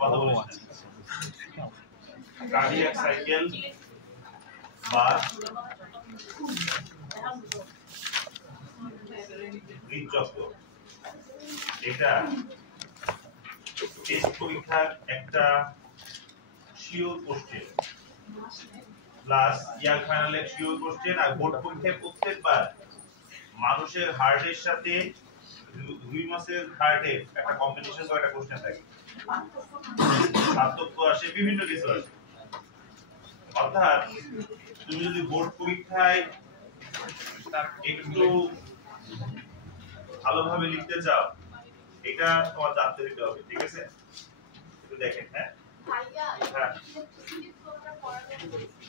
কথা বলেছেন cardiac cycle বা হৃদচক্র, এটা টেস্ট পরীক্ষার একটা শিওর কোশ্চেন প্লাস ইয়ার ফাইনালের শিওর কোশ্চেন। আর বোর্ড পরীক্ষায় প্রত্যেকবার মানুষের হার্টের সাথে রুই মাছের হার্টের একটা কম্বিনেশন করে একটা কোশ্চেন থাকে, পার্থক্য আসে, বিভিন্ন কিছু আসে। অর্থাৎ তুমি যদি বোর্ড পরীক্ষায় একটু ভালোভাবে লিখতে চাও, এটা তোমার জানতে দিতে হবে, ঠিক আছে? একটু দেখেন। হ্যাঁ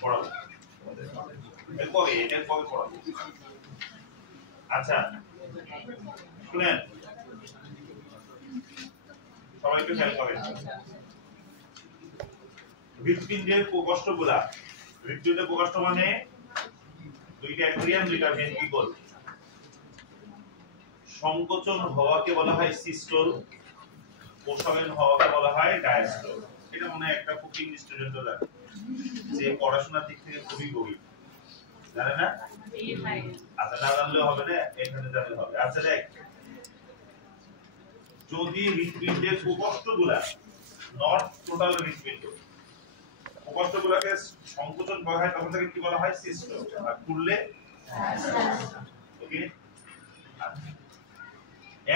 পড়াবো, এটা কবে পড়াবো? আচ্ছা শুনেন, সবাই একটু খেয়াল করেন। হৃৎপিণ্ডের প্রকোষ্ঠগুলা, হৃৎপিণ্ডের প্রকোষ্ঠ মানে দুইটা অ্যাট্রিয়াম, দুইটা ভেন্ট্রিকল। সংকোচন হওয়াকে বলা হয় সিস্টোল, প্রসারণ হওয়াকে বলা হয় ডায়াস্টোল। এটা মনে হয় একটা কুকিং স্টুডেন্টও জানে, যে পড়াশোনার দিক থেকে খুবই গভীর, জানে না? আচ্ছা না জানলেও হবে না, এখানে জানলে হবে। আচ্ছা দেখ, যদি হৃৎপিণ্ডের প্রকোষ্ঠগুলা, নট টোটাল হৃৎপিণ্ড, প্রকোষ্ঠগুলোকে সংকোচন করা হয় তখন তাকে কি বলা হয়? সিস্টোল। আর খুললে ওকে।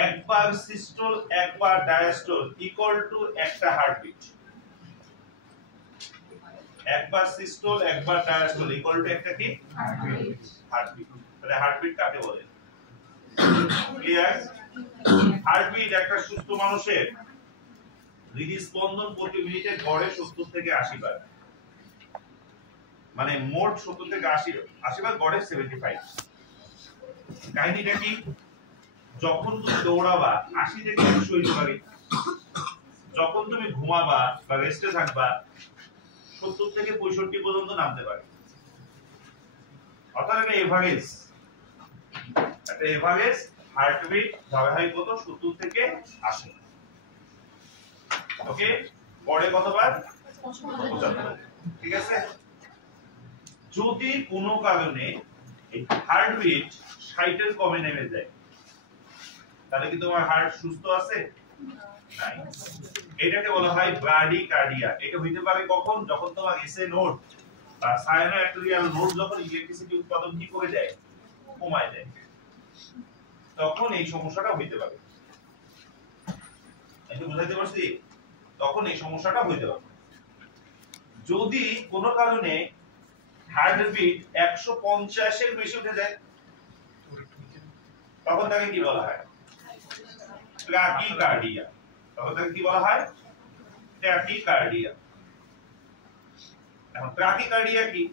একবার সিস্টোল একবার ডায়াস্টোল ইকুয়াল টু একটা হার্টবিট। একবার সিস্টোল একবার ডায়াস্টোল ইকুয়াল টু একটা কি? হার্টবিট। তাহলে হার্টবিট কাকে বলে? ক্লিয়ার? হার্টবিট একটা সুস্থ মানুষের হৃদস্পন্দন প্রতি মিনিটে গড়ে 70 থেকে 80 বার, মানে মোট 70 থেকে 80 বার, গড়ে 75। কাহিনীটা কি? যখন তুমি দৌড়াবা 80 থেকে 100 হইতে পারে, যখন তুমি ঘুমাবা বা রেস্টে থাকবা 70 থেকে 65 পর্যন্ত নামতে পারে। অর্থাৎ একটা এভারেজ, হার্টবিট ধারাবাহিক কত? 70 থেকে 80। ওকে, পরে কতবার? 75। ঠিক আছে? যদি কোনো কারণে এই হার্টবিট 60 এর কমে নেমে যায়, তাহলে কি তোমার হার্ট সুস্থ আছে? নাই। এটাকে বলা হয় ব্রাডিকার্ডিয়া। এটা হইতে পারে কখন? যখন তোমার এসএ নোড বা সাইনোআর্টেরিয়াল নোড যখন ইলেকট্রিসিটি উৎপাদন কি করে দেয়? কমায় দেয়, তখন এই সমস্যাটা হইতে পারে। একটু বুঝাইতে পারছি? তখন এই সমস্যাটা হইতে পারে। যদি কোনো কারণে হার্টবিট 150 এর বেশি উঠে যায়, তখন তাকে কি বলা হয়? ট্র্যাকিকার্ডিয়া। তখন তাকে কি বলা হয়? ট্র্যাকিকার্ডিয়া। এখন ট্র্যাকিকার্ডিয়া কি?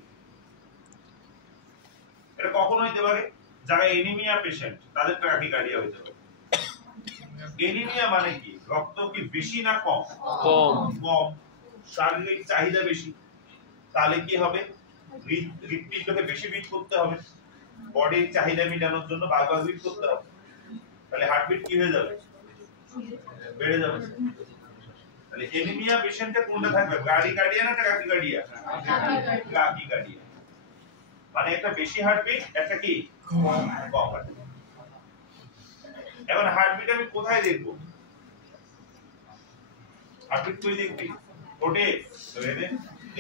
এটা কখন হইতে পারে? যারা এনিমিয়া পেশেন্ট তাদের ট্র্যাকিকার্ডিয়া হইতে পারে। এনিমিয়া মানে কি? রক্ত কি বেশি না কম? কম। শারীরিক চাহিদা বেশি, তাহলে কি হবে? হৃৎপিণ্ডকে বেশি বিট করতে হবে, বডির চাহিদা মেটানোর জন্য বারবার বিট করতে হবে। তাহলে হার্টবিট কি হয়ে যাবে? বেড়ে যাবে। তাহলে এনিমিয়া পেশেন্টে কোনটা থাকবে? ব্রাডিকার্ডিয়া না ট্র্যাকিকার্ডিয়া? ট্র্যাকিকার্ডিয়া। মানে একটা বেশি হার্টবিট, একটা কি কম হার্টবিট। এখন হার্টবিট আমি কোথায় দেখব? হার্টবিট কই দেখবি? ওটে ধরে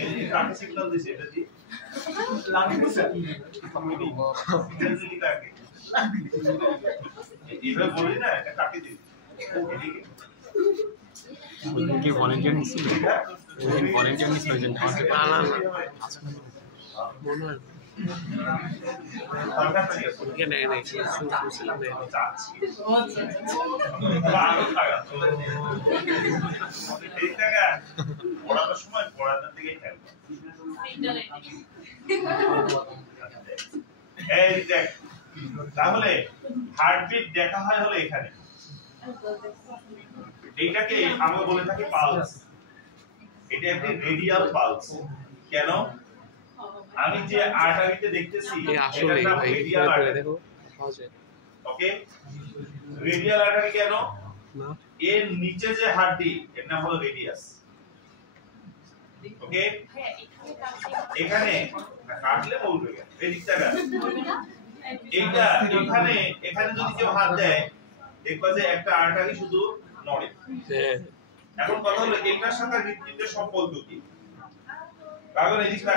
এই কাকে সিগন্যাল দিছে? এটা দি লাগিছে এনার্জি কাকে এইভাবে বলি না, এটা কাকে দিই? এদিকে কি ভলেন্টিয়ার নিছিল? ভলেন্টিয়ার নিছিল যে না না মনে হয় এখানে এনে শুনছিলাম না পড়ানোর সময় পড়ানোর দিকে খেয়াল কর। এই দেখ, তাহলে হার্টবিট দেখা হয় হলো এখানে, এইটাকে আমরা বলে থাকি পালস। এটা একটা রেডিয়াল পালস। কেন? আমি যে আর্টারিতে দেখতেছি এটার নাম রেডিয়াল আর্টারি। ওকে, রেডিয়াল আর্টারি কেন? এর নিচে যে হাড্ডি এর নাম হলো রেডিয়াস। ওকে, এখানে কাটলে বলবে এই দিকটা এইটা এখানে এখানে যদি কেউ হাত দেয় দেখবা যে একটা আর্টারি শুধু নড়ে। এখন কথা হলো এইটার সাথে হৃৎপিণ্ডের সম্পর্ক কি? কারণ এই দিকটা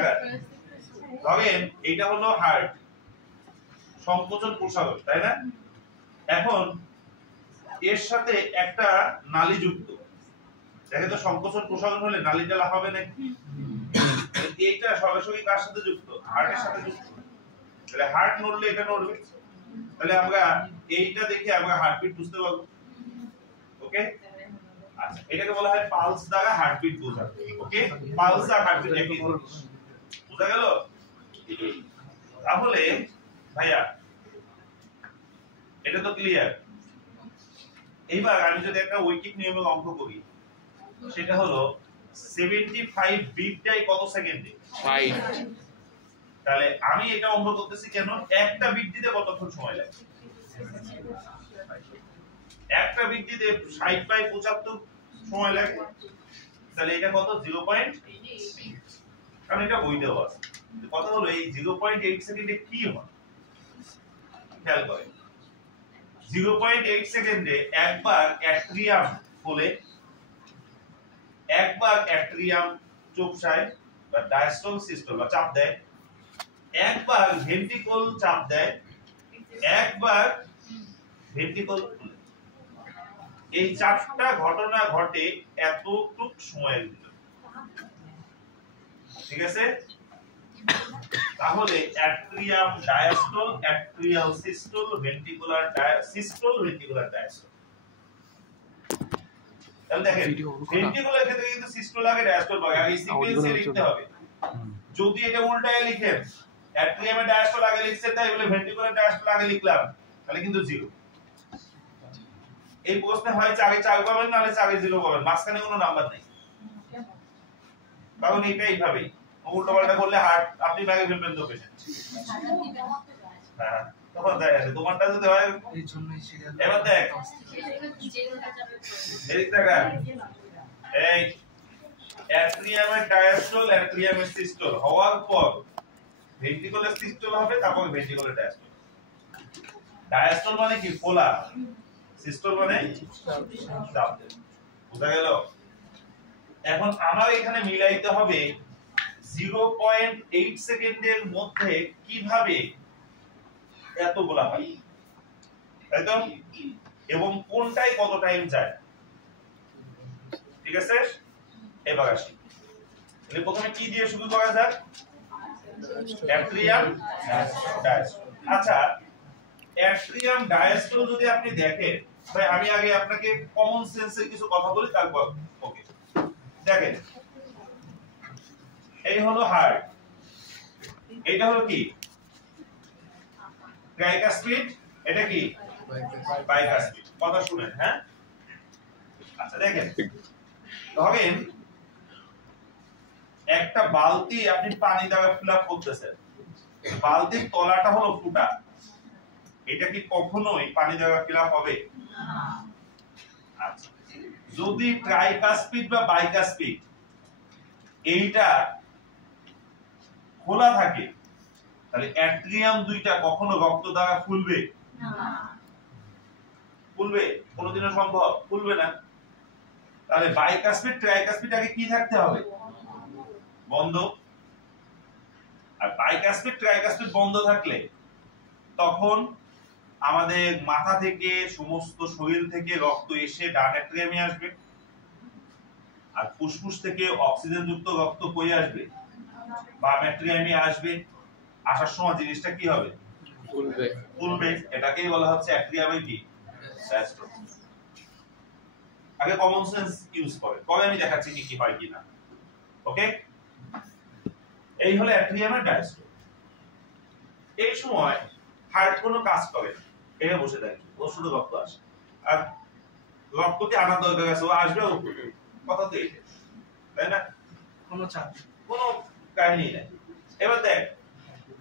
ধরেন এইটা হলো হার্ট, সংকোচন প্রসারণ, তাই না? এখন এর সাথে একটা নালী যুক্ত, দেখে তো সংকোচন প্রসারণ হলে নালীটা লাফাবে নাকি? এইটা সরাসরি কার সাথে যুক্ত? হার্টের সাথে যুক্ত। তাহলে হার্ট নড়লে এটা নড়বে, তাহলে আমরা এইটা দেখে আমরা হার্টবিট বুঝতে পারবো। ওকে, আচ্ছা, এটাকে বলা হয় পালস দ্বারা হার্টবিট বোঝা। ওকে, পালস আর হার্টবিট একই জিনিস, বুঝা গেল? তাহলে ভাইয়া এটা তো ক্লিয়ার। এইবার আমি যদি একটা ঐকিক নিয়মের অঙ্ক করি, সেটা হলো 75 বিট দেয় কত সেকেন্ডে? 5। তাহলে আমি এটা অঙ্ক করতেছি কেন? একটা বিট দিতে কতক্ষণ সময় লাগে? একটা বিট দিতে 60 বাই 75 সময় লাগে। তাহলে এটা কত? 0.8। কারণ এটা বই দেওয়া আছে। কথা হলো এই 0.8 সেকেন্ডে কি হয় খেয়াল করেন। 0.8 সেকেন্ডে একবার অ্যাট্রিয়াম খোলে, একবার অ্যাট্রিয়াম চোপসায় বা ডায়াস্টল সিস্টল বা চাপ দেয়, একবার ভেন্ট্রিকল চাপ দেয়, একবার ভেন্ট্রিকল খুলে। এই চারটা ঘটনা ঘটে এতটুক সময়ের ভিতরে, ঠিক আছে? তাহলে atrium diastole, atrial systole, ventricular systole, ventricular diastole. তাহলে দেখেন ভেন্ট্রিকুলার ক্ষেত্রে কিন্তু সিস্টল আগে ডায়াস্টল আগে, এই সিকোয়েন্সে লিখতে হবে। যদি এটা উল্টায় লিখেন, অ্যাট্রিয়ামে ডায়াস্টল আগে লিখছে তাই বলে ভেন্ট্রিকুলার ডায়াস্টল আগে লিখলাম, তাহলে কিন্তু 0। এই প্রশ্নে হয় 4 পাবেন না হলে 0 পাবেন, মাঝখানে কোনো নাম্বার নেই। কারণ এটা এইভাবেই উল্টো পাল্টা করলে হার্ট আপনি ব্যাগে ফেলবেন তো পেশেন্ট। হ্যাঁ, তখন দেখ তোমারটা যদি হয় এই জন্যই শিখা। এবার দেখ এই দেখা এই অ্যাট্রিয়ামের ডায়াস্টল, অ্যাট্রিয়ামের সিস্টল হওয়ার পর ভেন্ট্রিকুলার সিস্টল হবে, তারপর ভেন্ট্রিকুলার ডায়াস্টল। ডায়াস্টল মানে কি? খোলা। সিস্টল মানে চাপ দেয়। বুঝা গেল? এখন আমার এখানে মিলাইতে হবে 0.8 সেকেন্ডের মধ্যে কিভাবে এতগুলা হয়, তাই তো? এবং কোনটায় কত টাইম যায়, ঠিক আছে? এবার আসি, তাহলে প্রথমে কি দিয়ে শুরু করা যাক? Atrium diastole. আচ্ছা, অ্যাট্রিয়াম ডায়াস্টল যদি আপনি দেখেন, ভাই আমি আগে আপনাকে কমন সেন্সের কিছু কথা বলি, তারপর ওকে দেখেন। এই হলো হার্ট, এইটা হলো কি? ট্রাইকাসপিড, এটা কি? বাইকাসপিড। কথা শুনেন, হ্যাঁ? আচ্ছা দেখেন, ধরেন একটা বালতি আপনি পানি দ্বারা ফিল আপ করতেছেন, বালতির তলাটা হলো ফুটা, এটা কি কখনোই পানি দ্বারা ফিল আপ হবে? আচ্ছা, যদি ট্রাইকাসপিড বা বাইকাসপিড এইটা খোলা থাকে, তাহলে অ্যাট্রিয়াম দুইটা কখনো রক্ত দ্বারা ফুলবে না। ফুলবে? কোনোদিনও সম্ভব ফুলবে না। তাহলে বাইকাসপিড ট্রাইকাসপিড আগে কি থাকতে হবে? বন্ধ। আর বাইকাসপিড ট্রাইকাসপিড বন্ধ থাকলে তখন আমাদের মাথা থেকে সমস্ত শরীর থেকে রক্ত এসে ডান অ্যাট্রিয়ামে আসবে, আর ফুসফুস থেকে অক্সিজেন যুক্ত রক্ত কই আসবে? বাম অ্যাট্রিয়ামে আসবে। আসার সময় জিনিসটা কি হবে? ফুলবে। ফুলবে, এটাকেই বলা হচ্ছে অ্যাট্রিয়ামের কি? ডায়াস্টল। আগে কমন সেন্স ইউজ করে, পরে আমি দেখাচ্ছি কি কি হয় কিনা। ওকে, এই হলো অ্যাট্রিয়ামের ডায়াস্টল। এই সময় হার্ট কোনো কাজ করে না, এটা বসে থাকে, ও শুধু রক্ত আসে। আর রক্তকে আনার দরকার আছে, ও আসবে, কথা তো এইটা, তাই না? কোনো চাপ, কোনো কাহিনী নেই। এবার দেখ,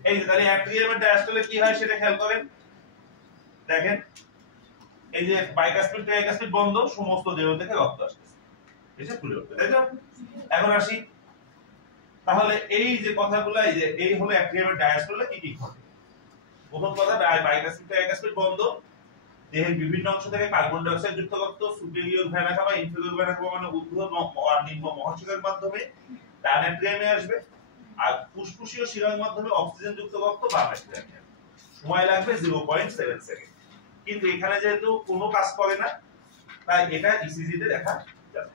এই যে তাহলে অ্যাট্রিয়ামের ডায়াস্টলে কি হয় সেটা খেয়াল করেন। দেখেন এই যে বাইকাসপিড ট্রাইকাসপিড বন্ধ, সমস্ত দেহ থেকে রক্ত আসছে, এসে ফুলে উঠবে, তাই তো? এখন আসি, তাহলে এই যে কথাগুলো, এই যে এই হলো অ্যাট্রিয়ামের ডায়াস্টোলে কি কি ঘটে। প্রথম কথা, বাইকাসপিড ট্রাইকাসপিড বন্ধ, দেহের বিভিন্ন অংশ থেকে কার্বন ডাই অক্সাইড যুক্ত রক্ত সুপিরিয়র ভেনা খাবা ইনফেরিয়র ভেনা খাবা মানে ঊর্ধ্ব আর নিম্ন মহাশিরার মাধ্যমে ডান অ্যাট্রিয়ামে আসবে, আর ফুসফুসীয় শিরার মাধ্যমে অক্সিজেন যুক্ত রক্ত বাম অ্যাট্রিয়ামে। সময় লাগবে 0.7 সেকেন্ড। কিন্তু এখানে যেহেতু কোনো কাজ করে না, তাই এটা ইসিজি তে দেখা যাবে,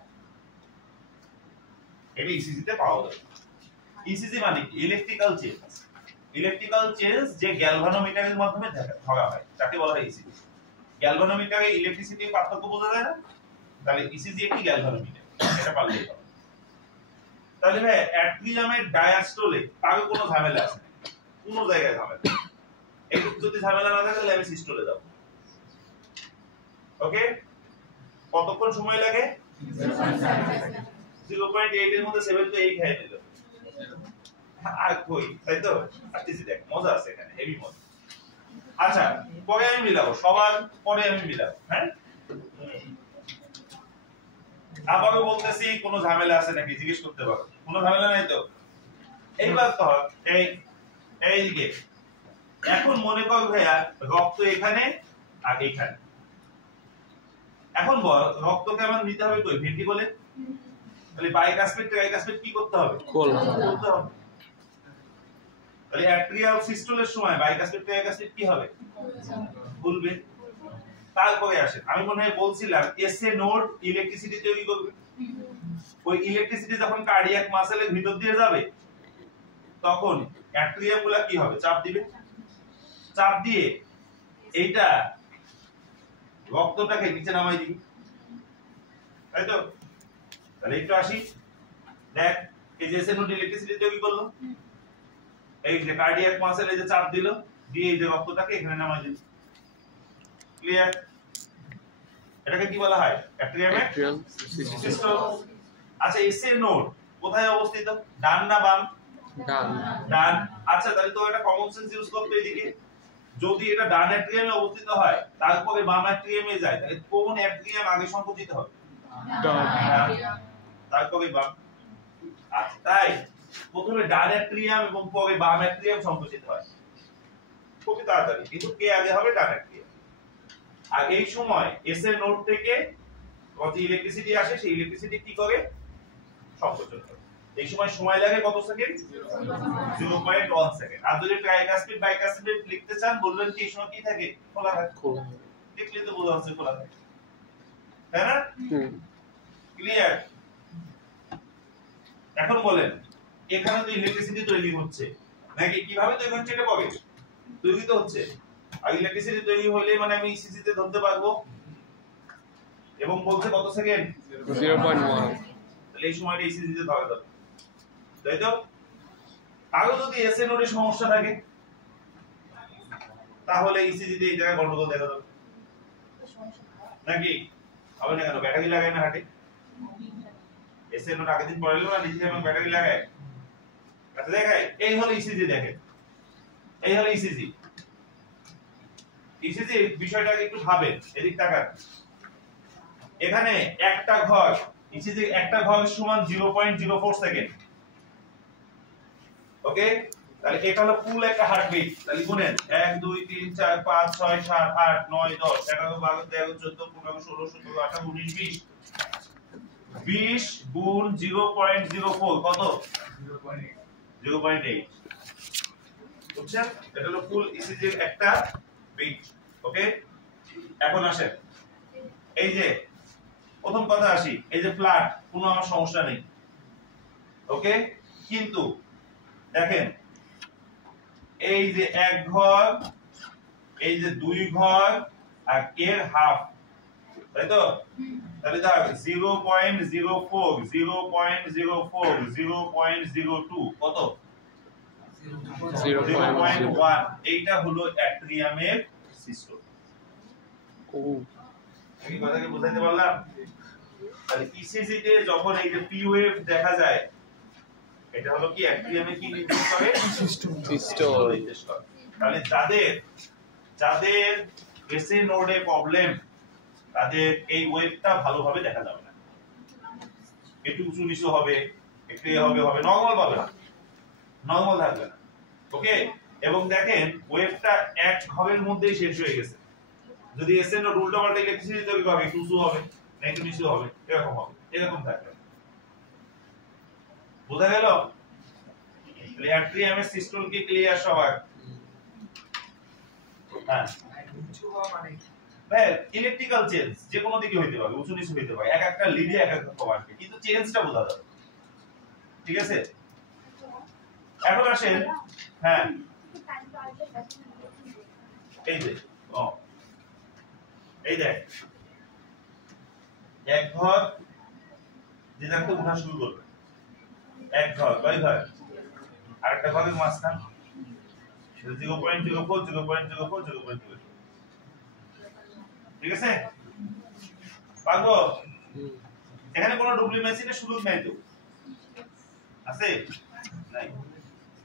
এটা ইসিজি তে পাওয়া যাবে। ইসিজি মানে কি? Electrical change. ইলেকট্রিক্যাল চেঞ্জ যে গ্যালভানোমিটারের মাধ্যমে ধরা হয় তাকে বলা হয় ইসিজি। গ্যালভানোমিটারে ইলেকট্রিসিটির পার্থক্য বোঝা যায় না, তাহলে ইসিজি একটি গ্যালভানোমিটার, এটা পারলেই হবে। তাহলে ভাই অ্যাট্রিয়ামের ডায়াস্টোলে তার কোনো ঝামেলা আছে না, কোনো জায়গায় ঝামেলা, একটু যদি ঝামেলা না থাকে তাহলে আমি সিস্টোলে যাব। ওকে, কতক্ষণ সময় লাগে? 0.8 এর মধ্যে 7 তো 8 খেয়ে নিল, আর কই, তাই তো? আসতেছি, দেখ মজা আছে এখানে, হেভি মজা। আচ্ছা, পরে আমি মিলাবো, সবার পরে আমি মিলাবো। হ্যাঁ, আবারও বলতেছি, কোনো ঝামেলা আছে নাকি জিজ্ঞেস করতে পারো, কোনো ঝামেলা নাই তো? এইবার তো এই দিকে, এখন মনে কর ভাইয়া রক্ত এখানে আর এখানে, এখন বল রক্তকে আমার নিতে হবে কই? ভেন্ট্রিকলে। তাহলে বাইকাসপিড ট্রাইকাসপিড কি করতে হবে? খুলতে হবে। তাহলে অ্যাট্রিয়াল সিস্টোলের সময় বাইকাসপিড ট্রাইকাসপিড কি হবে? খুলবে। তারপরে আসে, আমি মনে হয় বলছিলাম এসএ নোড ইলেকট্রিসিটি তৈরি করবে। ওই ইলেকট্রিসিটি যখন কার্ডিয়াক মাসেলের ভিতর দিয়ে যাবে, তখন অ্যাট্রিয়ামগুলো কি হবে? চাপ দিবে। চাপ দিয়ে এইটা রক্তটাকে নিচে নামাই দিবে, তাই তো? তাহলে একটু আসি, দেখ এই যে এসএ নোড ইলেকট্রিসিটি তৈরি করলো, এই যে কার্ডিয়াক মাসেল এই যে চাপ দিল, দিয়ে এই যে রক্তটাকে এখানে নামাই দিল। ক্লিয়ার? এটাকে কি বলা হয়? Atrium systole. আচ্ছা, এসএ নোড কোথায় অবস্থিত? ডান না বাম? ডান। আচ্ছা, তাহলে তো এটা কমন সেন্স ইউজ করতে, এদিকে যদি এটা ডান অ্যাট্রিয়ামে অবস্থিত হয় তারপরে বাম অ্যাট্রিয়ামে যায়, তাহলে কোন অ্যাট্রিয়াম আগে সংকুচিত হবে? ডান, তারপরে বাম। আচ্ছা, তাই প্রথমে ডান অ্যাট্রিয়াম এবং পরে বাম অ্যাট্রিয়াম সংকুচিত হয় খুবই তাড়াতাড়ি, কিন্তু কে আগে হবে? ডান অ্যাট্রিয়াম। আর এই সময় এস এর নোড থেকে কত ইলেকট্রিসিটি আসে, সেই ইলেকট্রিসিটি কি করে? সংকোচন করে। এই সময় লাগে কত সেকেন্ড? 0.1 সেকেন্ড। আর যদি ট্রাইকাসপিড বাইকাসপিড লিখতে চান, বলবেন কি এই সময় কি থাকে? খোলা থাকে। লিখলে তো বোঝা যাচ্ছে খোলা থাকে, তাই না? ক্লিয়ার? এখন বলেন, এখানে তো ইলেকট্রিসিটি তৈরি হচ্ছে নাকি? কিভাবে তৈরি হচ্ছে এটা কবে তৈরি তো হচ্ছে? আর ইলেকট্রিসিটি তৈরি হলে মানে আমি ইসিজি তে ধরতে পারবো, এবং বলছে কত সেকেন্ড? 0.1। তাহলে এই সময়টা ইসিজি তে ধরা যাবে, তাই তো? আরো যদি এসএ নোডে সমস্যা থাকে, তাহলে ইসিজি তে এই জায়গায় গন্ডগোল দেখা যাবে নাকি? হবে না কেন? ব্যাটারি লাগায় না হাটে? এসএ নোড আগের দিন পড়াইলো না, লিথিয়াম এবং ব্যাটারি লাগায়। আচ্ছা, দেখাই, এই হলো ইসিজি, দেখেন এই হলো ইসিজি। ইসিজি বিষয়টাকে একটু ভাবেন, এদিক তাকান। এখানে একটা ঘর, ইসিজি একটা ঘর সমান 0.04 সেকেন্ড। ওকে, তাহলে এটা হলো ফুল একটা হার্টবিট। তাহলে গুনেন 1 2 3 4 5 6 7 8 9 10 11 12 13 14 15 16 17 18 19 20 20 গুণ 0.04 কত? 0.8। বুঝছেন? এটা হলো ফুল ইসিজি একটা বিট। ওকে, এখন আসেন, এই যে প্রথম কথা আসি, এই যে ফ্ল্যাট, কোনো আমার সমস্যা নেই। ওকে, কিন্তু দেখেন এই যে এক ঘর, এই যে দুই ঘর, আর এর হাফ, তাই তো? তাহলে দেখ 0.04 0.04 0.02 কত? 0.1। এইটা হলো অ্যাট্রিয়ামের সিস্টেম। এই কথাকে বুঝাইতে পারলাম? তাহলে ইসিজি তে যখন এই যে পি ওয়েভ দেখা যায়, এটা হলো কি অ্যাট্রিয়ামে কি নির্দেশ করে? সিস্টেম নির্দেশ করে। তাহলে যাদের এসএ নোডে প্রবলেম, তাদের এই ওয়েভটা ভালোভাবে দেখা যাবে না, একটু উঁচু নিচু হবে, একটু হবে নরমাল পাবে না, নরমাল থাকবে না। ওকে, এবং দেখেন ওয়েভটা এক ঘরের মধ্যেই শেষ হয়ে গেছে। যদি এসএন এর উল্টো পাল্টা ইলেকট্রিসিটি তৈরি হবে, একটু উঁচু হবে না একটু নিচু হবে, এরকম থাকবে। বোঝা গেল? অ্যাট্রিয়ামের সিস্টেম কি ক্লিয়ার সবার? হ্যাঁ, ইলেকট্রিক্যাল চেঞ্জ যে কোনো দিকে হইতে পারে, উঁচু নিচু হইতে পারে, এক একটা লিডে এক এক রকম আসবে, কিন্তু চেঞ্জটা বোঝা যাবে। ঠিক আছে, এখন আসেন, হ্যাঁ এই যে এই দেখ এক ঘর যে দেখতে উঠা শুরু করবে, এক ঘর কয় ঘর, আরেকটা ঘরের মাঝখান 0.04 ঠিক আছে পারবো? এখানে কোনো ডুপ্লি মেশিনের সুযোগ নাই তো, আছে নাই?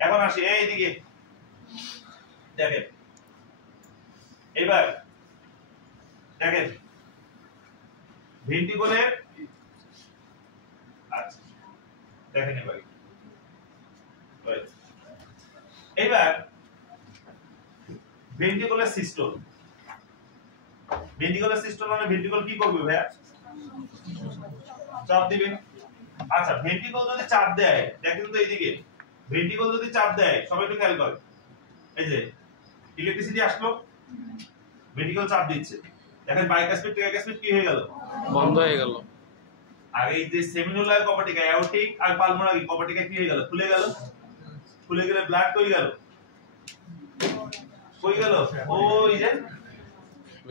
এখন আসি এইদিকে দেখেন, এবার দেখেন ভেন্ট্রিকলের, আচ্ছা দেখেন এবার ভেন্ট্রিকলের সিস্টেম, ভেন্ট্রিকলের সিস্টেম মানে ভেন্ট্রিকল কি করবে ভাইয়া? চাপ দিবে। আচ্ছা, ভেন্ট্রিকল যদি চাপ দেয়, দেখেন তো এইদিকে ভেন্ট্রিকল যদি চাপ দেয়, সবাই একটু খেয়াল করে, এই যে ইলেকট্রিসিটি আসলো, ভেন্ট্রিকল চাপ দিচ্ছে, দেখেন বাইকাসপিড ট্রাইকাসপিড কি হয়ে গেল? বন্ধ হয়ে গেল। আর এই যে সেমিনুলার কপাটিকা, অ্যাওর্টিক আর পালমোনারি কপাটিকা কি হয়ে গেল? খুলে গেল। খুলে গেলে ব্লাড কই গেল? কই গেল? ওই যে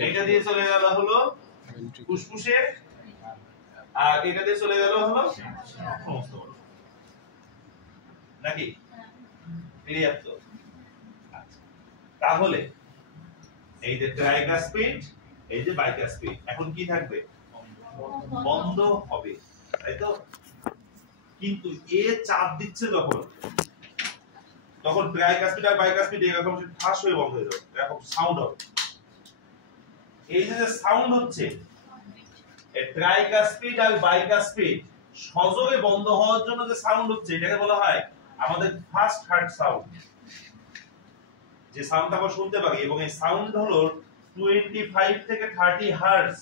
এইটা দিয়ে চলে গেল হলো ফুসফুসে, আর এটা দিয়ে চলে গেল হলো সমস্ত বড়, নাকি ক্লিয়ার তো? তাহলে এই যে ট্রাইকাসপিড, এই যে বাইকাসপিড, এখন কি থাকবে? বন্ধ হবে, তাই তো? কিন্তু এ চাপ দিচ্ছে যখন, তখন ট্রাইকাসপিড আর বাইকাসপিড এরকম ঠাস হয়ে বন্ধ হয়ে যাবে, এরকম সাউন্ড হবে। এই যে সাউন্ড হচ্ছে, এই ট্রাইকাসপিড আর বাইকাসপিড সজোরে বন্ধ হওয়ার জন্য যে সাউন্ড হচ্ছে, এটাকে বলা হয় আমাদের ফার্স্ট হার্ট সাউন্ড, যে সাউন্ড আমরা শুনতে পাই। এবং এই সাউন্ড হলো 25 থেকে 30 হার্টজ,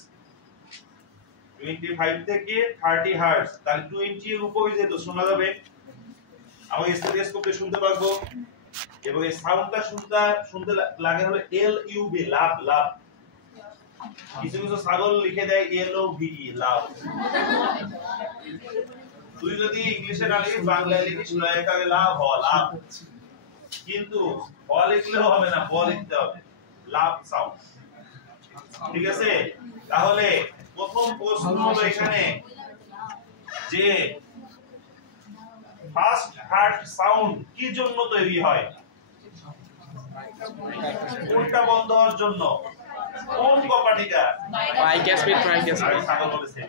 25 থেকে 30 হার্টজ, তাহলে 20 এর উপরে যেহেতু শোনা যাবে, আমরা স্টেথোস্কোপে শুনতে পারবো। এবং এই সাউন্ডটা শুনতে লাগে হলো LUV, লাভ লাভ। কিছু কিছু ছাগল লিখে দেয় LOVE, লাভ। তুই যদি ইংলিশে না লিখিস, বাংলায় লিখিস, লয়কারে লাভ হ, লাভ। কিন্তু হ লিখলেও হবে না, ব লিখতে হবে, লাভ সাউন্ড। ঠিক আছে, তাহলে প্রথম প্রশ্ন হলো এখানে যে ফার্স্ট হার্ট সাউন্ড কি জন্য তৈরি হয়? কোনটা বন্ধ হওয়ার জন্য? কোন কপাটিকা? Bicuspid tricuspid. ছাগল বলেছে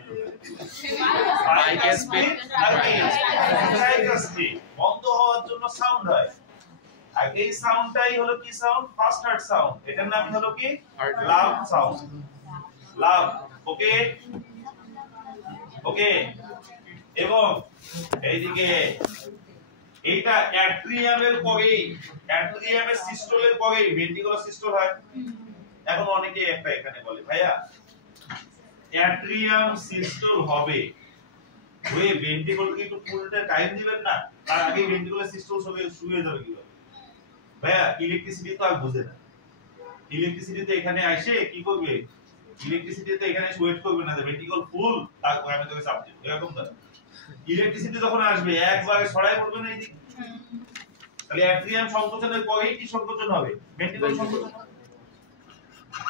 বাইকাসপিড আর ট্রাইকাসপিড বন্ধ হওয়ার জন্য সাউন্ড হয়। আর এই সাউন্ডটাই হলো কি সাউন্ড? First heart sound. এটার নাম হলো কি? লাভ সাউন্ড, লাভ। ওকে ওকে। এবং এইদিকে এইটা অ্যাট্রিয়ামের পরেই, অ্যাট্রিয়ামের সিস্টোলের পরেই ভেন্ট্রিকুলার সিস্টোল হয়। এখন অনেকে একটা এখানে বলে ভাইয়া অ্যাট্রিয়াম সিস্টোল হবে, ওই ভেন্ট্রিকুলকে একটু ফুলটা টাইম দিবেন না, তার আগে ভেন্ট্রিকুলার সিস্টোল শুরু হয়ে যাবে কিভাবে? ভাইয়া ইলেকট্রিসিটি তো আর বুঝে না। ইলেকট্রিসিটি তো এখানে আসে কি করবে? ইলেকট্রিসিটি তো এখানে ওয়েট করবে না যে ভেন্ট্রিকুল ফুল, তারপর আমি তোকে চাপ দেব, এরকম না। ইলেকট্রিসিটি যখন আসবে একবারে ছড়াই পড়বে না এইদিকে, তাহলে অ্যাট্রিয়াম সংকোচনের পরেই কি সংকোচন হবে? ভেন্ট্রিকুল সংকোচন হবে।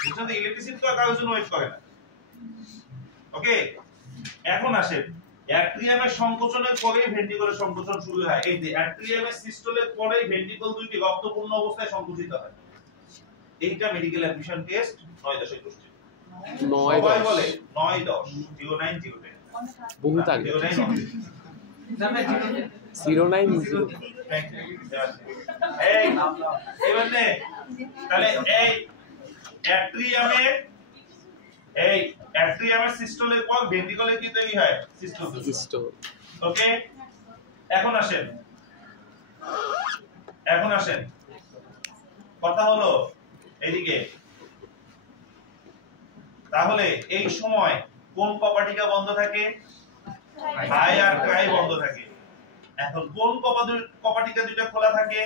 বুঝছেন? ইলেকট্রিসিটি তো কারোর জন্য ওয়েট করে না। ওকে, এখন আসেন অ্যাট্রিয়ামের সংকোচনের পরেই ভেন্ট্রিকুলের সংকোচন শুরু হয়। এই যে অ্যাট্রিয়ামের সিস্টোলের পরেই ভেন্ট্রিকুল দুইটি রক্তপূর্ণ অবস্থায় সংকুচিত হয়। এইটা মেডিকেল অ্যাডমিশন টেস্ট 9-10 কোশ্চেন। 9 বলে 9-10 09-010 বহুত আগে 09-0 এই এবারে তাহলে এই অ্যাট্রিয়ামের এই অ্যাট্রিয়ামের সিস্টোলের পর ভেন্ট্রিকলে কি তৈরি হয়? সিস্টোল। ওকে, এখন আসেন কথা হলো এদিকে, তাহলে এই সময় কোন কপাটিকা বন্ধ থাকে? হাই আর ট্রাই বন্ধ থাকে। এখন কোন কপাটিকা দুটো খোলা থাকে?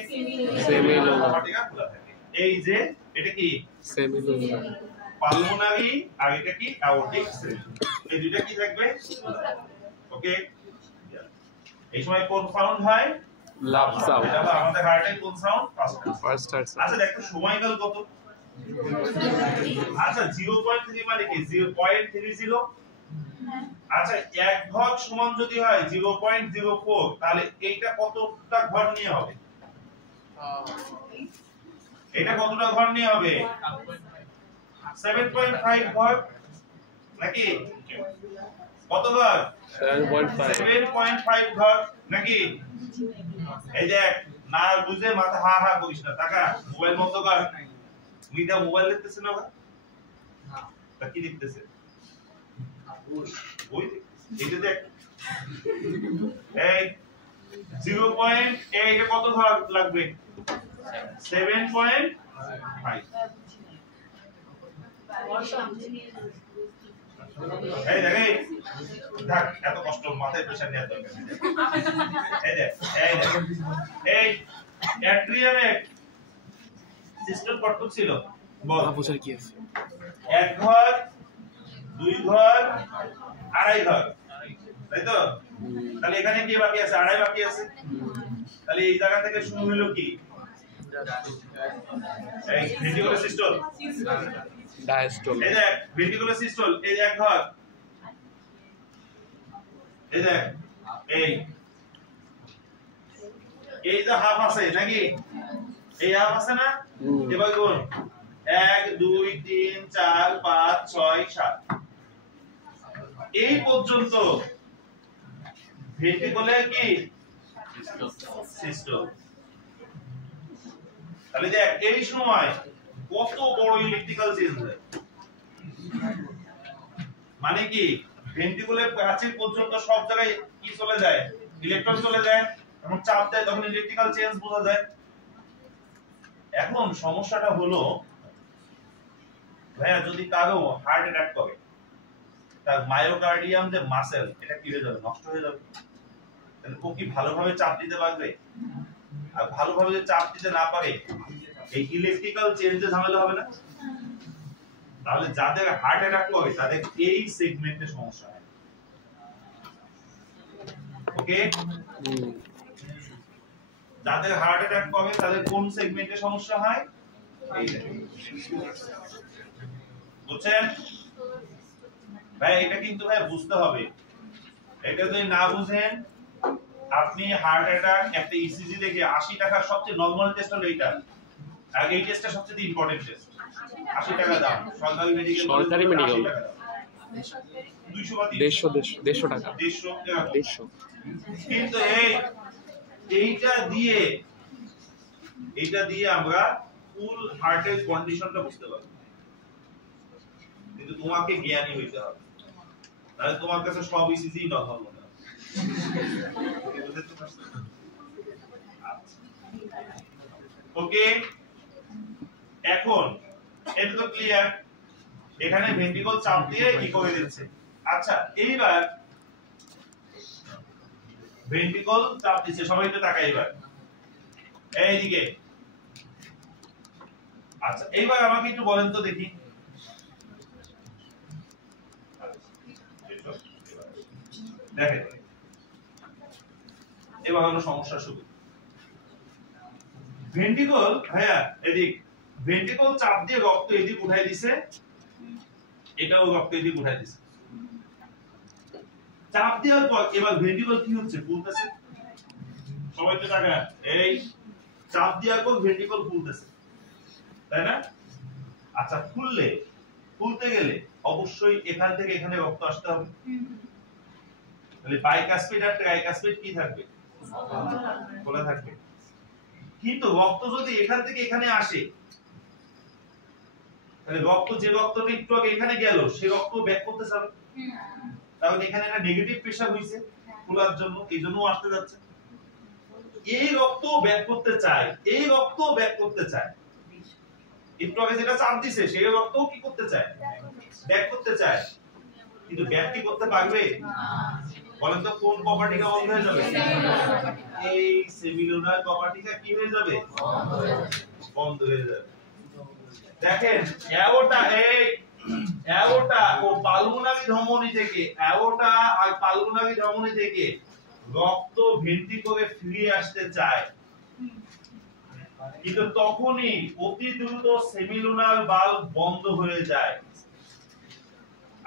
সেমিলোনার কপাটিকা খোলা থাকে। এই যে এটা কি সেমিলোনার পালমোনারি আর এটা কি অ্যাওর্টিক সেমিলোনার, এই দুটো কি থাকবে? ওকে, এই সময় কোন সাউন্ড হয়? লাভ সাউন্ড। এটা আমাদের হার্টে কোন সাউন্ড? First sound. আচ্ছা দেখো সময়কাল কত? আচ্ছা 0.3 মানে কি 0.30? আচ্ছা 1 ঘর সমান যদি হয় 0.04, তাহলে এইটা কতটা ঘর নিয়ে হবে? এটা কতটা ঘর নিয়ে হবে? 7.5 ঘর নাকি? কত ঘর? 7.5 ঘর নাকি? এই যে না বুঝে মাথা হা হা করিস না, টাকা মোবাইল বন্ধ কর। মিটা মোবাইল দেখতেছ না? তা কি দেখতেছে? ওই এটা দেখ, এই 0.8 এ কত ঘর লাগবে? 7.5। এই দেখ, দেখ এত কষ্ট মাথায় প্রেসার নেওয়ার দরকার নেই। এই দেখ এই অ্যাট্রিয়ামে সিস্টেম কতটুকু ছিল বল? বুঝার কি আছে? 1 ঘর, 2 ঘর, 2.5 ঘর, তাই তো? তাহলে এখানে কি বাকি আছে? 2.5 বাকি আছে। তাহলে এই জায়গা থেকে শুরু হলো কি? এই ভেন্ট্রিকুলার সিস্টল, ডায়াস্টল। এই দেখ ভেন্ট্রিকুলার সিস্টল, এই 1 ঘর, এই দেখ এই যে হাফ আছে নাকি? এই হাফ আছে না? এবার গুণ 1 2 3 4 5 6 7, এই পর্যন্ত ভেন্ট্রিকুলে কি সিস্টল। তাহলে দেখ এই সময় কত বড় ইলেকট্রিক্যাল চেঞ্জ হয়। মানে কি ভেন্ট্রিকুলের প্রাচীর পর্যন্ত সব জায়গায় কি চলে যায়? ইলেকট্রন চলে যায়, এবং চাপ দেয়, তখন ইলেকট্রিক্যাল চেঞ্জ বোঝা যায়। এখন সমস্যাটা হলো ভাইয়া যদি কারো হার্ট অ্যাটাক করে, তার মায়োকার্ডিয়াম যে মাসেল এটা কি হয়ে যাবে? নষ্ট হয়ে যাবে। তাহলে ও কি ভালোভাবে চাপ দিতে পারবে? আর ভালোভাবে যদি চাপ দিতে না পারে, এই ইলেকট্রিক্যাল চেঞ্জে ঝামেলা হবে না? তাহলে যাদের হার্ট অ্যাটাক করে তাদের এই সেগমেন্টে সমস্যা হয়। ওকে, যাদের হার্ট অ্যাটাক করে তাদের কোন সেগমেন্টে সমস্যা হয়? এই বুঝছেন ভাই? এটা কিন্তু ভাই বুঝতে হবে। এটা যদি না বুঝেন, আপনি হার্ট অ্যাটাক একটা ইসিজি দেখে 80 টাকার সবচেয়ে নরমাল টেস্ট হলো এইটা, আর এই টেস্টটা সবচেয়ে ইম্পর্টেন্ট টেস্ট। 80 টাকা দাম সরকারি মেডিকেল, 200 বা 150 টাকা, 150। কিন্তু এইটা দিয়ে আমরা ফুল হার্টের কন্ডিশনটা বুঝতে পারবো। কিন্তু তোমাকে জ্ঞানী হইতে হবে, তাহলে তোমার কাছে সব ইসিজি নরমাল মনে হবে। ওকে, এখন এটা তো ক্লিয়ার। এখানে ভেন্ট্রিকল চাপ দিয়ে কি করে দিচ্ছে। আচ্ছা এইবার ভেন্ট্রিকল চাপ দিচ্ছে, সবাই একটু তাকাই এবার এইদিকে। আচ্ছা এইবার আমাকে একটু বলেন তো দেখি, দেখেন এবার হলো সমস্যা শুরু। ভেন্ট্রিকল ভাইয়া এদিক, ভেন্ট্রিকল চাপ দিয়ে রক্ত এদিক উঠাই দিছে, এটাও রক্ত এদিক উঠাই দিছে। চাপ দেওয়ার পর এবার ভেন্ট্রিকল কি হচ্ছে? ফুলতেছে। সবাই তো টাকা, এই চাপ দেওয়ার পর ভেন্ট্রিকল ফুলতেছে, তাই না? আচ্ছা ফুলতে গেলে অবশ্যই এখান থেকে এখানে রক্ত আসতে হবে। তাহলে বাইকাসপিড আর ট্রাইকাসপিড কি থাকবে? খোলা থাকবে। কিন্তু রক্ত যদি এখান থেকে এখানে আসে, তাহলে রক্ত যে রক্তটা একটু আগে এখানে গেল সেই রক্ত ব্যাক করতে যাবে, তাহলে এখানে একটা নেগেটিভ প্রেসার হইছে খোলার জন্য, এইজন্য আসতে যাচ্ছে। এই রক্ত ব্যাক করতে চায়, এই রক্ত ব্যাক করতে চায়, একটু আগে যেটা চাপ দিছে সেই রক্ত কি করতে চায়, ব্যাক করতে চায়, কিন্তু ব্যাক কি করতে পারবে? বলেন তো কোন প্রপার্টিটা বন্ধ হয়ে যাবে? এই সেমিলুনার প্রপার্টিটা কি হয়ে যাবে? বন্ধ হয়ে যাবে। দেখেন অ্যাওর্টা ও পালমোনারি ধমনী থেকে, অ্যাওর্টা আর পালমোনারি ধমনী থেকে রক্ত ভেন্ট্রিকলে ফিরে আসতে চায়, কিন্তু তখনই অতি দ্রুত সেমিলুনার বাল্ব বন্ধ হয়ে যায়।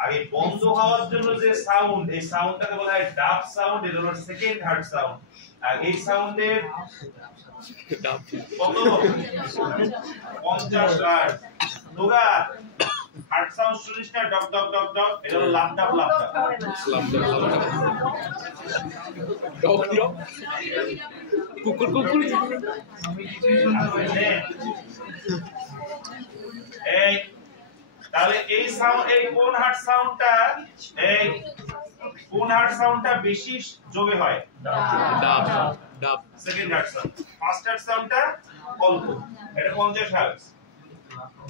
আর এই বন্ধ হওয়ার জন্য যে সাউন্ড, এই সাউন্ডটাকে বলা হয় ডাব সাউন্ড, এটা হলো সেকেন্ড হার্ট সাউন্ড। আর এই সাউন্ডের কত? 50 হার্ট। দুগা হার্ট সাউন্ড শুনিস না? ডক ডক ডক ডক, এটা হলো লাভ ডাব লাভ ডাব। ডক ডক কুকুর কুকুর। এই তাহলে এই সাউন্ড, এই কোন হার্ট সাউন্ডটা, এই কোন হার্ট সাউন্ডটা বেশি যোগে হয়? ডাব ডাব। Second heart sound. First heart সাউন্ডটা অল্প, এটা 50 হার্টজ।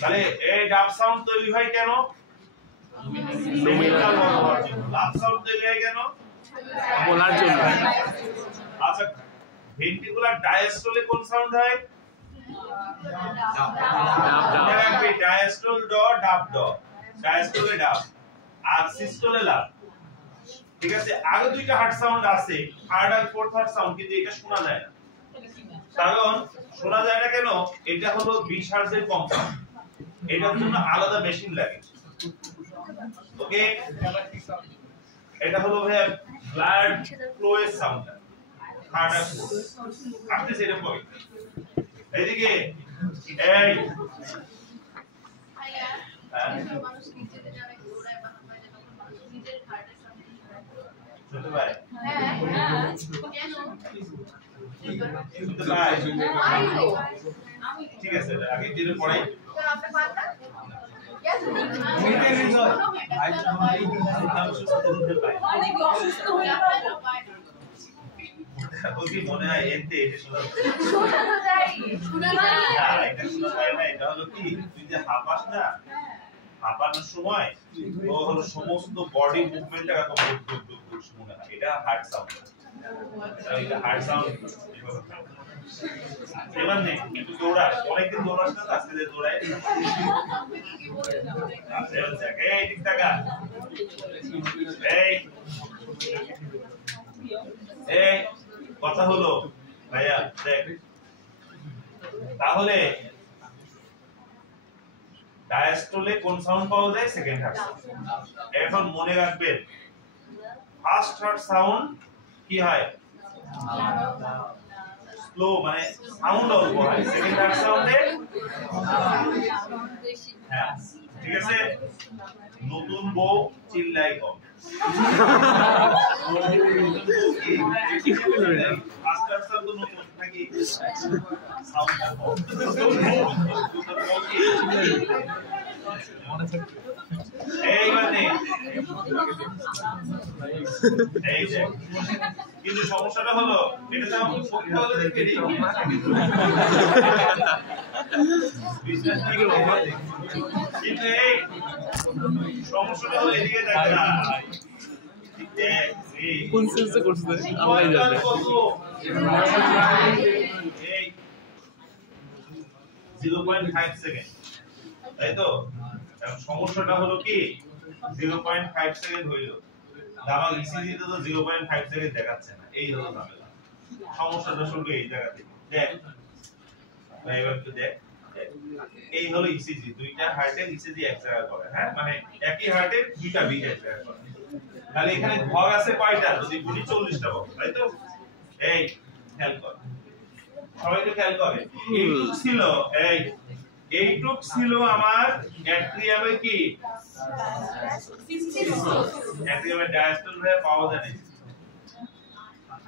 তাহলে এই ডাব সাউন্ড তৈরি হয় কেন? সেমিলুনার বন্ধ হওয়ার জন্য। লাভ সাউন্ড তৈরি হয় কেন? বলার জন্য। আচ্ছা, ভেন্ট্রিকুলার ডায়াস্টলে কোন সাউন্ড হয়? ডায়াস্টল ড, ডাব ড। ডায়াস্টলে ডাব আর সিস্টলে লাভ। ঠিক আছে, আরো দুইটা হার্ট সাউন্ড আছে, থার্ড আর ফোর্থ হার্ট সাউন্ড, কিন্তু এটা শোনা যায় না। কারণ শোনা যায় না কেন? এটা হলো 20 হার্টজের কম্পাউন্ড, এটার জন্য আলাদা মেশিন লাগে। ওকে, এটা হলো ভাই ব্লাড ফ্লো এর সাউন্ড, থার্ড আর ফোর্থ। আপনি সেটা পড়ে এইদিকে এই শুনতে পায়? ঠিক আছে, আগে দিলে পড়াই। মনে হয় এতে শোনা যায় না। এটা হলো কি, তুই যে হাঁপাস না, হাঁপানোর সময় ও হলো সমস্ত বডি মুভমেন্ট মনে হয়, এটা হার্ট সাউন্ড। এটা হার্ট সাউন্ড। এবার নেই কিন্তু দৌড়াস, অনেকদিন দৌড়াস না, আজকে যে দৌড়ায়। এই ঠিক থাকা, এই কথা হলো ভাইয়া দেখ। তাহলে ডায়াস্টলে কোন সাউন্ড পাওয়া যায়? Second heart sound. এখন মনে রাখবেন, ফার্স্ট হার্ট সাউন্ড কি হয়? স্লো, মানে সাউন্ড অল্প হয়। সেকেন্ড হার্ট সাউন্ডে হ্যাঁ, ঠিক আছে। নতুন বউ চিল্লাই কম। ফার্স্ট হার্ট সাউন্ড নতুন নাকি সাউন্ডটা কম। এই মানে এই যে, কিন্তু সমস্যাটা হলো এটা তো আমি পরীক্ষা হলে দেখে দিই, কিন্তু এই সমস্যাটা হলো এদিকে দেখে না। কোন সেন্সে করছে আল্লাহই জানে। এই 0.5 সেকেন্ড, তাই তো? এখন সমস্যাটা হলো কি 0.5 সেকেন্ড হইল, আমার ইসিজি তে তো 0.5 সেকেন্ড দেখাচ্ছে না। এই হলো ঝামেলা। সমস্যাটা শুরু এই জায়গা থেকে। দেখ ভাই, এবার একটু দেখ, এই হলো ইসিজি, দুইটা হার্টের ইসিজি এক জায়গায় করে। হ্যাঁ, মানে একই হার্টের দুইটা বিট এক জায়গায় করে। তাহলে এখানে ঘর আছে কয়টা? যদি গুণি 40টা বল, তাই তো? এই খেয়াল কর, সবাই তো খেয়াল করে। এইটুক ছিল, এইটুক ছিল আমার অ্যাট্রিয়ামে কি অ্যাট্রিয়ামে ডায়াস্টল হয়ে পাওয়া যায় না।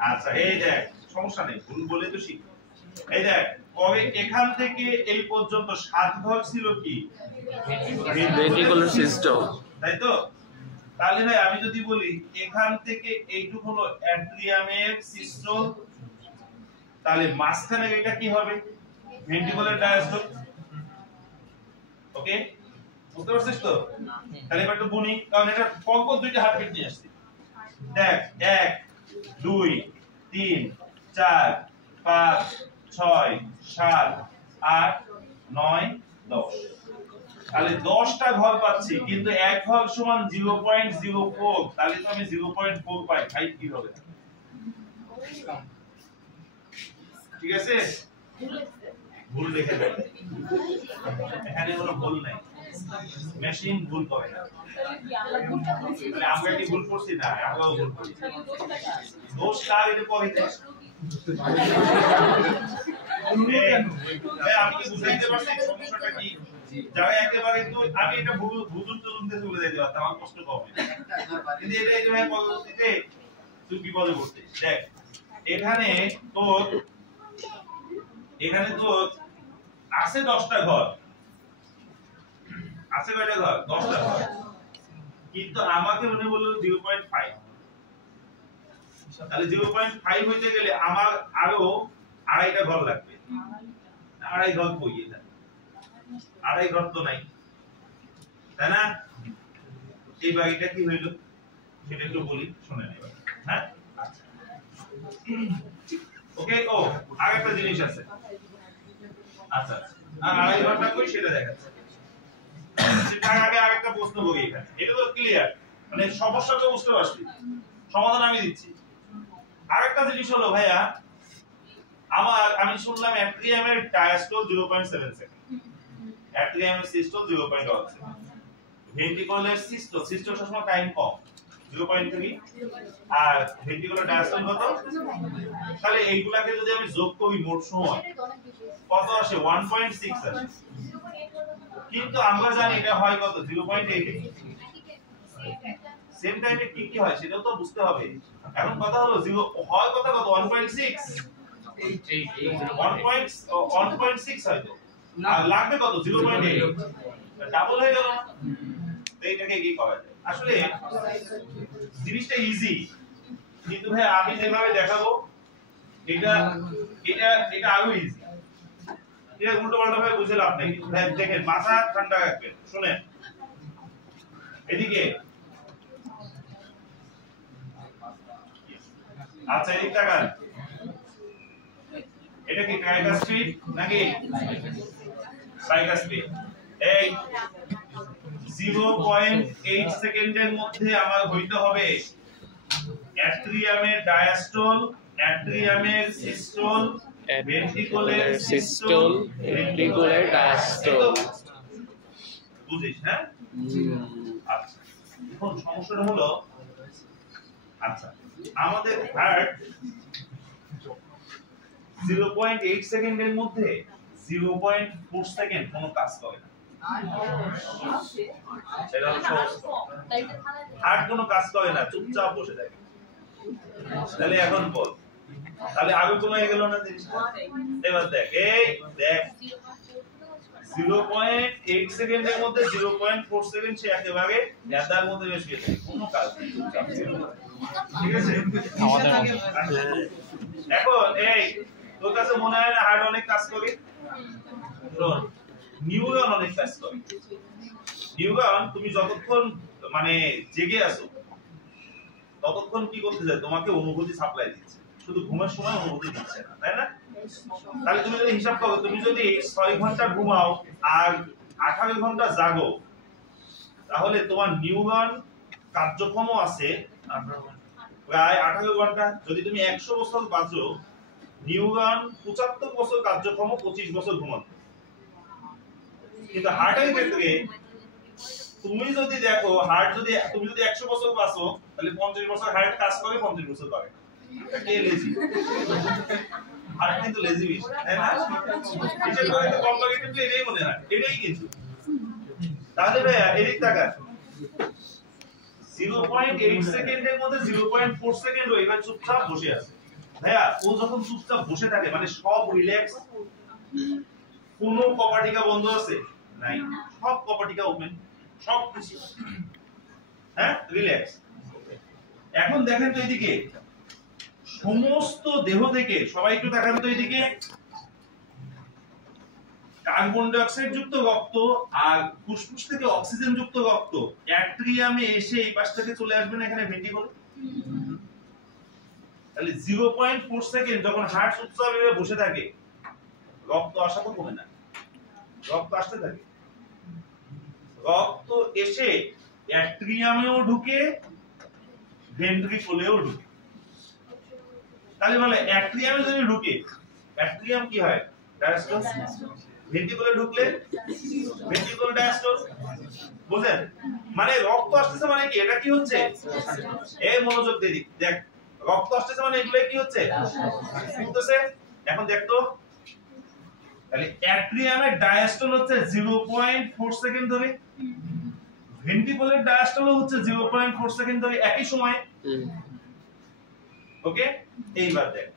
আচ্ছা, এই দেখ, সমস্যা নেই, ভুল বলে তো শিখ। এই দেখ তবে এখান থেকে এই পর্যন্ত 7 ভাগ ছিল কি ভেন্ট্রিকুলার সিস্টেম, তাই তো? তাহলে ভাই আমি যদি বলি এখান থেকে এইটুকু হলো অ্যাট্রিয়ামের সিস্টেম, তাহলে মাঝখানে এটা কি হবে ভেন্ট্রিকুলার ডায়াস্টল। ওকে, বুঝতে পারছিস তো? তাহলে এবার একটু গুনি, কারণ এটা পরপর দুইটা হার্টবিট নিয়ে আসছি। দেখ 1 2 3 4 5 6 7 8 9 10, তাহলে 10টা ঘর পাচ্ছি, কিন্তু এক ঘর সমান 0.04, তাহলে তো আমি 0.4 পাই। 5 কি হবে? ঠিক আছে, ভুল লিখে দেন, এখানে কোনো ভুল নাই, মেশিন ভুল করে না। তাহলে আমরা কি ভুল করছি? না, আমরাও ভুল করছি। দোষ কার? এটা পরে দেখ। আমি কি বুঝাইতে পারছি সমস্যাটা কি? যারা একেবারে তো আমি এটা বুঝুন চলতে চলে যেতে পারতাম, আমার কষ্ট কমে, কিন্তু এটা এইভাবে পরবর্তীতে তুই বিপদে পড়ছিস। দেখ এখানে তোর আছে 10টা ঘর, আছে কয়টা ঘর? 10টা ঘর, কিন্তু আমাকে মনে বললো 0.5, তাহলে 0.5 হইতে গেলে আমার আরো 2.5টা ঘর লাগবে। 2.5 ঘর কই? এটা 2.5 ঘর তো নাই, তাই না? এই বাড়িটা কি হইলো সেটা একটু বলি, শুনেন এবার। হ্যাঁ, আচ্ছা, ওকে। ও আরেকটা জিনিস আছে, আচ্ছা, আর 2.5 ঘরটা কই সেটা দেখাচ্ছি। তার আগে আরেকটা প্রশ্ন করি এখানে, এটা তো ক্লিয়ার, মানে সমস্যা তো বুঝতে পারছি, সমাধান আমি দিচ্ছি। আরেকটা জিনিস হলো ভাইয়া, আমি শুনলাম অ্যাট্রিয়ামের ডায়াস্টল 0.7 সেকেন্ড, অ্যাট্রিয়ামের সিস্টল 0.1 সেকেন্ড, ভেন্ট্রিকুলার সিস্টল সবসময় টাইম কম 0.3, আর ভেন্ট্রিকুলার ডায়াস্টল কত? তাহলে এইগুলাকে যদি আমি যোগ করি মোট সময় কত আসে? 1.6 আসে, কিন্তু আমরা জানি এটা হয় কত? 0.8। সেম টাইমে কি কি হয় সেটাও তো বুঝতে হবে। এখন কথা হলো 0 হয় কত? 1.6, 1.6 হয় তো, আর লাগবে কত? 0.8, ডাবল হয়ে গেল। এইটাকে কি করা যায়? আসলে জিনিসটা ইজি, কিন্তু ভাই আমি যেভাবে দেখাবো এটা এটা এটা আরো ইজি। এটা উল্টো পাল্টা ভাবে বুঝে লাভ নেই। দেখেন, মাথা ঠান্ডা রাখবেন, শুনেন। এদিকে আচ্ছা, এদিক তাকান, এটা কি ট্রাইকাস্ট্রিড নাকি ট্রাইকাস্ট্রিড? এই 0.8 সেকেন্ডের মধ্যে আমার হইতে হবে অ্যাট্রিয়ামের ডায়াস্টল, অ্যাট্রিয়ামের systole, ventricular systole, ventricular diastole. বুঝিস? হ্যাঁ, আচ্ছা। এখন সমস্যাটা হলো, আচ্ছা, আমাদের হার্ট 0.8 সেকেন্ডের মধ্যে 0.4 সেকেন্ড কোনো কাজ করে না। সেটা হলো সহজ। হার্ট কোনো কাজ করে না, চুপচাপ বসে থাকে। তাহলে এখন বল, তাহলে আগে কমে গেল না জিনিসটা? এবার দেখ, এই দেখ 0.8 সেকেন্ডের মধ্যে 0.4 সেকেন্ড সে একেবারে নেতার মধ্যে বেশি গেছে, কোনো কাজ নেই, চুপচাপ। ঠিক আছে? এখন এই তোর কাছে মনে হয় না হার্ট অনেক কাজ করে? নিউরন অনেক কাজ করে। নিউরন তুমি যতক্ষণ মানে জেগে আছো ততক্ষণ কি করতে যায়? তোমাকে অনুভূতি সাপ্লাই দিচ্ছে, শুধু ঘুমের সময় অনুভূতি দিচ্ছে না, তাই না? তাহলে তুমি যদি হিসাব করো, তুমি যদি 6 ঘন্টা ঘুমাও আর 18 ঘন্টা জাগো, তাহলে তোমার নিউরন কার্যক্ষম আছে প্রায় 18 ঘন্টা। যদি তুমি 100 বছর বাঁচো, নিউরন 75 বছর কার্যক্ষম, 25 বছর ঘুমাতো। কিন্তু হার্টের ক্ষেত্রে তুমি যদি দেখো, হার্ট যদি তুমি যদি 100 বছর বাঁচো, তাহলে 50 বছর হার্ট কাজ করে, 50 বছর করে। কে লেজি? হার্ট কিন্তু লেজি বেশি, তাই না? হিসেব করে তো কম্পারেটিভলি এটাই মনে হয়, এটাই কিন্তু। তাহলে ভাইয়া এদিক তাকান, 0.8 সেকেন্ডের মধ্যে 0.4 সেকেন্ড এবার চুপচাপ বসে আছে। ভাইয়া ও যখন চুপচাপ বসে থাকে মানে সব রিল্যাক্স, কোনো কপাটিকা বন্ধ আছে নাই, সব কপাটিকা ওপেন, সব কিছু। হ্যাঁ, রিল্যাক্স। এখন দেখেন তো এদিকে সমস্ত দেহ থেকে, সবাই একটু দেখান তো এদিকে, কার্বন ডাই অক্সাইড যুক্ত রক্ত আর ফুসফুস থেকে অক্সিজেন যুক্ত রক্ত অ্যাট্রিয়ামে এসে এই পাশ থেকে চলে আসবে না এখানে ভেন্ট্রিকলে। তাহলে 0.4 সেকেন্ড যখন হার্ট সুস্থভাবে বসে থাকে, রক্ত আসা তো কমে না, রক্ত আসতে থাকে। রক্ত এসে অ্যাট্রিয়ামেও ঢুকে, ভেন্ট্রিকলেও ঢুকে। তাহলে বলে অ্যাট্রিয়ামে যদি ঢুকে, অ্যাট্রিয়াম কি হয়? ডায়াস্টল। ভেন্ট্রিকলে ঢুকলে ভেন্ট্রিকল ডায়াস্টল। বুঝলেন? মানে রক্ত আসতেছে মানে কি, এটা কি হচ্ছে? এই মনোযোগ দিয়ে দেখ, রক্ত আসতেছে মানে এগুলো কি হচ্ছে? ফুলতেছে। এখন দেখ তো, তাহলে অ্যাট্রিয়ামের ডায়াস্টল হচ্ছে 0.4 সেকেন্ড ধরে, ভেন্ট্রিকলের ডায়াস্টল হচ্ছে 0.4 সেকেন্ড ধরে একই সময়। ওকে, এইবার দেখ,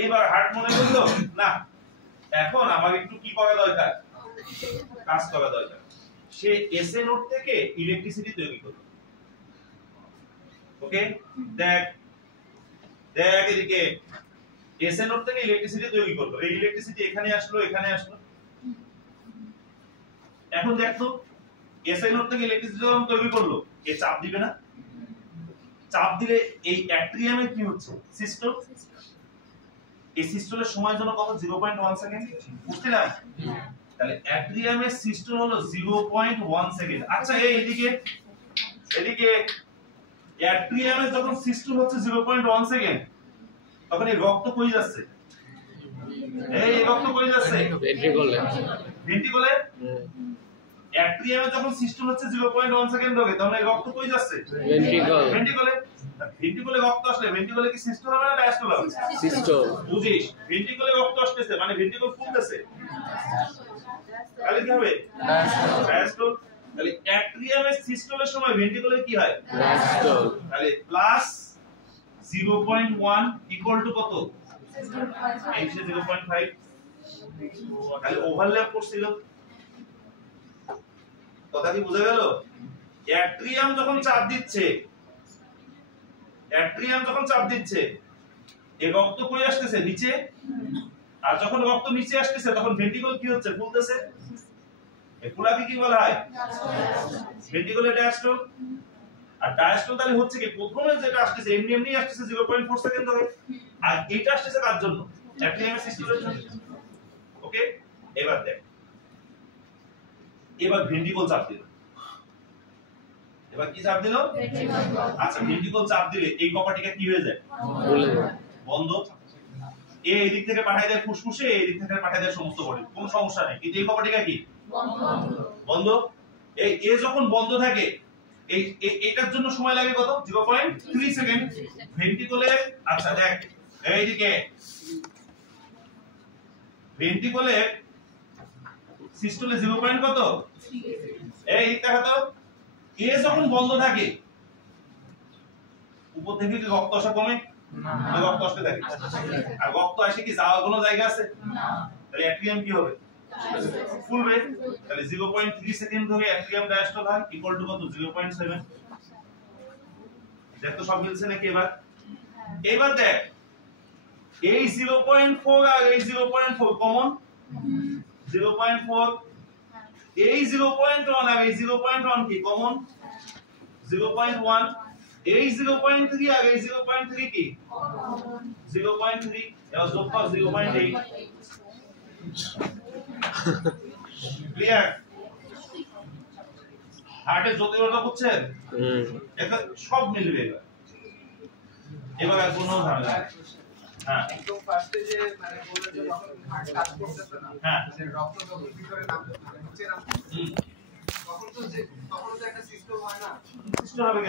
এইবার হার্ট মনে করলো না, এখন আমার একটু কি করা দরকার? কাজ করা দরকার। সে এসএ নোড থেকে ইলেকট্রিসিটি তৈরি করলো। ওকে, দেখ দেখ এদিকে, এসএ নোড থেকে ইলেকট্রিসিটি তৈরি করলো। এই ইলেকট্রিসিটি এখানে আসলো, এখানে আসলো। এখন দেখ তো, এসএ নোড থেকে ইলেকট্রিসিটি যখন তৈরি করলো, এ চাপ দিবে না? চাপ দিলে এই অ্যাট্রিয়ামে কি হচ্ছে? সিস্টেম। এই সিস্টেমের সময় জন্য কত? 0.1 সেকেন্ড। বুঝছিলাম? তাহলে অ্যাট্রিয়ামের সিস্টেম হলো 0.1 সেকেন্ড। আচ্ছা, এইদিকে এদিকে অ্যাট্রিয়ামের যখন সিস্টেম হচ্ছে 0.1 সেকেন্ড, তখন এই রক্ত কই যাচ্ছে? এই রক্ত কই যাচ্ছে? ভেন্ট্রিকলে। ভেন্ট্রিকলে। অ্যাট্রিয়ামে যখন সিস্টেম হচ্ছে 0.1 সেকেন্ড হবে, তখন এই রক্ত কই যাচ্ছে? ভেন্ট্রিকল। ভেন্ট্রিকলে। ভেন্ট্রিকলে রক্ত আসলে ভেন্ট্রিকলে কি সিস্টেম হবে না ডায়াস্টল হবে? সিস্টেম। বুঝিস? ভেন্ট্রিকলে রক্ত আসতেছে মানে ভেন্ট্রিকল ফুলতেছে, তাহলে কি হবে? ডায়াস্টল। তাহলে অ্যাট্রিয়ামের সিস্টেমের সময় ভেন্ট্রিকলে কি হয়? ডায়াস্টল। তাহলে প্লাস 0.1 ইকুয়াল টু কত? এই সে 0.5। তাহলে ওভারল্যাপ করছিল। কথা কি বোঝা গেল? অ্যাট্রিয়াম যখন চাপ দিচ্ছে, অ্যাট্রিয়াম যখন চাপ দিচ্ছে, এই রক্ত কই আসতেছে? নিচে। আর যখন রক্ত নিচে আসতেছে, তখন ভেন্ট্রিকল কি হচ্ছে? ফুলতেছে। এই ফুলাকে কি বলা হয়? ভেন্ট্রিকলে ডায়াস্টল। আর ডায়াস্টল তাহলে হচ্ছে কি, প্রথমে যেটা আসতেছে এমনি এমনি আসতেছে 0.4 সেকেন্ড ধরে, আর এটা আসতেছে কার জন্য? অ্যাট্রিয়ামের সিস্টেমের জন্য। ওকে, এবার দেখ, এবার ভেন্ট্রিকল চাপ দিল। এবার কি চাপ দিল? আচ্ছা, ভেন্ট্রিকল চাপ দিলে এই কপাটিকা কি হয়ে যায়? বন্ধ। এই দিক থেকে পাঠায় দেয় ফুসফুসে, এই দিক থেকে পাঠায় দেয় সমস্ত বডি, কোনো সমস্যা নেই। কিন্তু এই কপাটিকা কি? বন্ধ। এই এ যখন বন্ধ থাকে, এই এটার জন্য সময় লাগে কত? 0.3 সেকেন্ড। ভেন্ট্রিকলে, আচ্ছা দেখ এইদিকে, ভেন্ট্রিকলে সিস্টোলে 0. কত? এই দেখা তো, এ যখন বন্ধ থাকে, উপর থেকে কি রক্ত আসা কমে? না, রক্ত আসতে থাকে। আর রক্ত আসে কি যাওয়ার কোনো জায়গা আছে? না। তাহলে অ্যাট্রিয়াম কি হবে? ফুলবে। তাহলে 0.3 সেকেন্ড ধরে অ্যাট্রিয়াম ডায়াস্টল হয়, ইকুয়াল টু কত? 0.7। দেখ তো সব মিলছে নাকি? এবার দেখ, এই 0.4 আর এই 0.4 কমন, 0.4। এই 0.1 আর এই 0.1 কি কমন? 0.1। এই 0.3 আর এই 0.3 কি? 0.3। এবার যোগ কর 0.8। ক্লিয়ার? হার্টের জটিলতা বুঝছেন? এটা সব মিলবে এবার। এবার আর কোনো ঝামেলা নেই। হ্যাঁ, একদম ফার্স্টে যে মানে বলে যে যখন হার্ট কাজ করতেছে না, হ্যাঁ, সে রক্ত যখন ভিতরে নামতে মানে নিচে নামতে, তখন তো একটা সিস্টেম হয় না? সিস্টেম হবে।